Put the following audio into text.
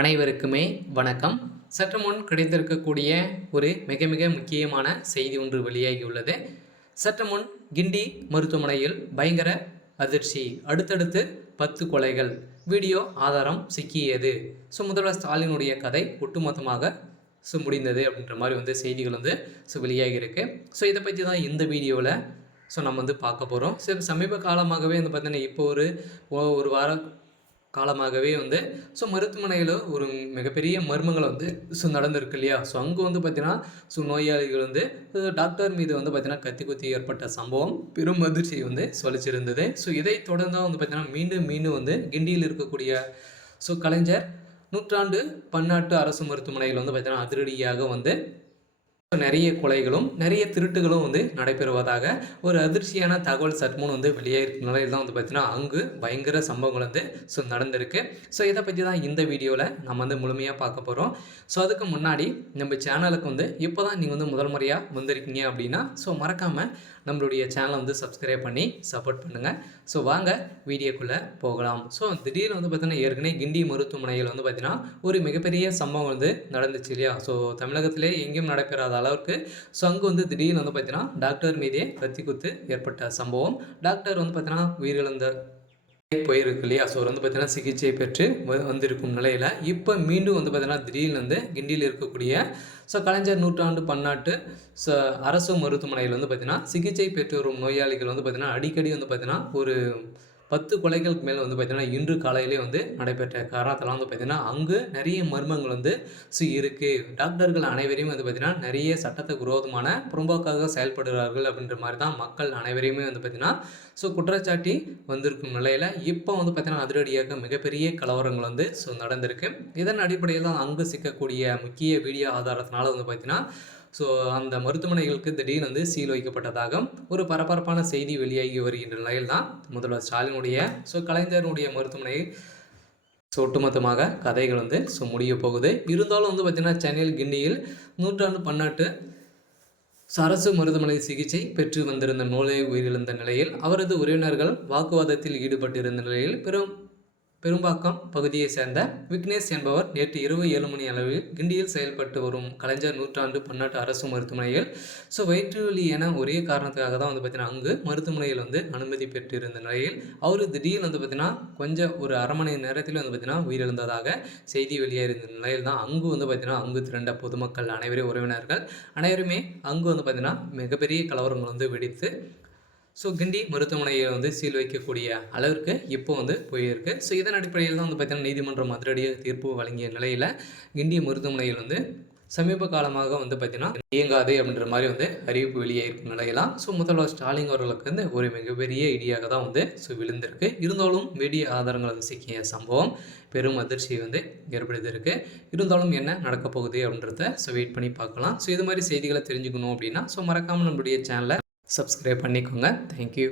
அனைவருக்குமே வணக்கம். சற்று முன் கிடைத்திருக்கக்கூடிய ஒரு மிக மிக முக்கியமான செய்தி ஒன்று வெளியாகியுள்ளது. சற்று முன் கிண்டி மருத்துவமனையில் பயங்கர அதிர்ச்சி, அடுத்தடுத்து 10 கொலைகள், வீடியோ ஆதாரம் சிக்கியது. முதல்வர் ஸ்டாலினுடைய கதை ஒட்டுமொத்தமாக முடிந்தது அப்படின்ற மாதிரி செய்திகள் வெளியாகி இருக்கு. இதை பற்றி தான் இந்த வீடியோவில் நம்ம பார்க்க போகிறோம். சமீப காலமாகவே பார்த்தீங்கன்னா இப்போ ஒரு வாரம் காலமாகவே மருத்துவமனையில் ஒரு மிகப்பெரிய மர்மங்கள் நடந்திருக்கு இல்லையா. அங்கே பார்த்தீங்கன்னா நோயாளிகள் டாக்டர் மீது பார்த்தீங்கன்னா கத்தி குத்தி ஏற்பட்ட சம்பவம் பெரும் அதிர்ச்சியை சொல்லிச்சிருந்தது. இதை தொடர்ந்து பார்த்தீங்கன்னா மீண்டும் கிண்டியில் இருக்கக்கூடிய கலைஞர் நூற்றாண்டு பன்னாட்டு அரசு மருத்துவமனையில் பார்த்தீங்கன்னா அதிரடியாக நிறைய கொலைகளும் நிறைய திருட்டுகளும் நடைபெறுவதாக ஒரு அதிர்ச்சியான தகவல் சற்முன் வெளியாகிருக்க நிலையில் தான் பார்த்தீங்கன்னா அங்கு பயங்கர சம்பவங்கள் நடந்திருக்கு. இதை பற்றி தான் இந்த வீடியோவில் நம்ம முழுமையாக பார்க்க போகிறோம். அதுக்கு முன்னாடி நம்ம சேனலுக்கு இப்போ தான் நீங்கள் முதல் முறையாக வந்திருக்கீங்க அப்படின்னா மறக்காமல் நம்மளுடைய சேனலை சப்ஸ்கிரைப் பண்ணி சப்போர்ட் பண்ணுங்கள். வாங்க வீடியோக்குள்ளே போகலாம். திடீர்னு பார்த்தீங்கன்னா ஏற்கனவே கிண்டி மருத்துவமனையில் பார்த்தீங்கன்னா ஒரு மிகப்பெரிய சம்பவம் நடந்துச்சு இல்லையா. தமிழகத்திலே எங்கேயும் நடைபெறாத அளவுக்கு அங்கே திடீர்னு பார்த்தீங்கன்னா டாக்டர் மீதே கத்தி குத்து ஏற்பட்ட சம்பவம். டாக்டர் பார்த்தீங்கன்னா உயிரிழந்த போயிருக்கு இல்லையா. பார்த்தீங்கன்னா சிகிச்சை பெற்று வந்திருக்கும் நிலையில் இப்போ மீண்டும் பார்த்தீங்கன்னா திடீர்னு கிண்டியில் இருக்கக்கூடிய கலைஞர் நூற்றாண்டு பன்னாட்டு அரசு மருத்துவமனையில் பார்த்தீங்கன்னா சிகிச்சை பெற்று வரும் நோயாளிகள் பார்த்தீங்கன்னா அடிக்கடி பார்த்தீங்கன்னா ஒரு 10 கொலைகளுக்கு மேலே பார்த்தீங்கன்னா இன்று காலையிலே நடைபெற்ற காரணத்தெல்லாம் பார்த்தீங்கன்னா அங்கு நிறைய மர்மங்கள் இருக்குது. டாக்டர்கள் அனைவரையும் பார்த்தீங்கன்னா நிறைய சட்டத்துக்கு விரோதமான புறம்போக்காக செயல்படுகிறார்கள் அப்படின்ற மாதிரி தான் மக்கள் அனைவரையுமே பார்த்தீங்கன்னா குற்றச்சாட்டி வந்திருக்கும் நிலையில் இப்போ பார்த்தீங்கன்னா அதிரடியாக மிகப்பெரிய கலவரங்கள் நடந்திருக்கு. இதன் அடிப்படையில் தான் அங்கு சிக்கக்கூடிய முக்கிய வீடியோ ஆதாரத்தினால பார்த்தீங்கன்னா அந்த மருத்துவமனைகளுக்கு திடீர்னு சீல் வைக்கப்பட்டதாக ஒரு பரபரப்பான செய்தி வெளியாகி வருகின்ற நிலையில் தான் முதல்வர் ஸ்டாலினுடைய கலைஞருடைய மருத்துவமனை ஒட்டுமொத்தமாக கதைகள் முடிய போகுது. இருந்தாலும் பார்த்தீங்கன்னா சென்னையில் கிண்டியில் நூற்றாண்டு பன்னாட்டு அரசு மருத்துவமனை சிகிச்சை பெற்று வந்திருந்த நோயை உயிரிழந்த நிலையில் அவரது உறவினர்கள் வாக்குவாதத்தில் ஈடுபட்டிருந்த நிலையில் பெரும்பாக்கம் பகுதியை சேர்ந்த விக்னேஷ் என்பவர் நேற்று இரவு 7 மணி அளவில் கிண்டியில் செயல்பட்டு வரும் கலைஞர் நூற்றாண்டு பன்னாட்டு அரசு மருத்துவமனையில் வயிற்று வலி என ஒரே காரணத்துக்காக தான் பார்த்தீங்கன்னா அங்கு மருத்துவமனையில் அனுமதி பெற்றிருந்த நிலையில் அவர் திடீர்னு பார்த்தீங்கன்னா கொஞ்சம் ஒரு அரை மணி நேரத்தில் பார்த்தீங்கன்னா உயிரிழந்ததாக செய்தி வெளியேறிய நிலையில் தான் அங்கு பார்த்தீங்கன்னா அங்கு திரண்ட பொதுமக்கள் அனைவரும் உறவினர்கள் அனைவருமே அங்கு பார்த்தீங்கன்னா மிகப்பெரிய கலவரங்கள் வெடித்து கிண்டி மருத்துவமனையை சீல் வைக்கக்கூடிய அளவிற்கு இப்போ போயிருக்கு. இதன் அடிப்படையில் தான் பார்த்தீங்கன்னா நீதிமன்றம் அதிரடியாக தீர்ப்பு வழங்கிய நிலையில் கிண்டி மருத்துவமனையில் சமீப காலமாக பார்த்தீங்கன்னா இயங்காது அப்படின்ற மாதிரி அறிவிப்பு வெளியாகிருக்கும் நிலையெல்லாம் முதல்வர் ஸ்டாலின் அவர்களுக்கு ஒரு மிகப்பெரிய இடியாக தான் விழுந்திருக்கு. இருந்தாலும் வீடியோ ஆதாரங்கள் சிக்கிய சம்பவம் பெரும் அதிர்ச்சி ஏற்படுத்தியிருக்கு. இருந்தாலும் என்ன நடக்க போகுது அப்படின்றத வெயிட் பண்ணி பார்க்கலாம். இது மாதிரி செய்திகளை தெரிஞ்சுக்கணும் அப்படின்னா மறக்காமல் நம்மளுடைய சேனலை சப்ஸ்கிரைப் பண்ணிக்கோங்க. தேங்க்யூ.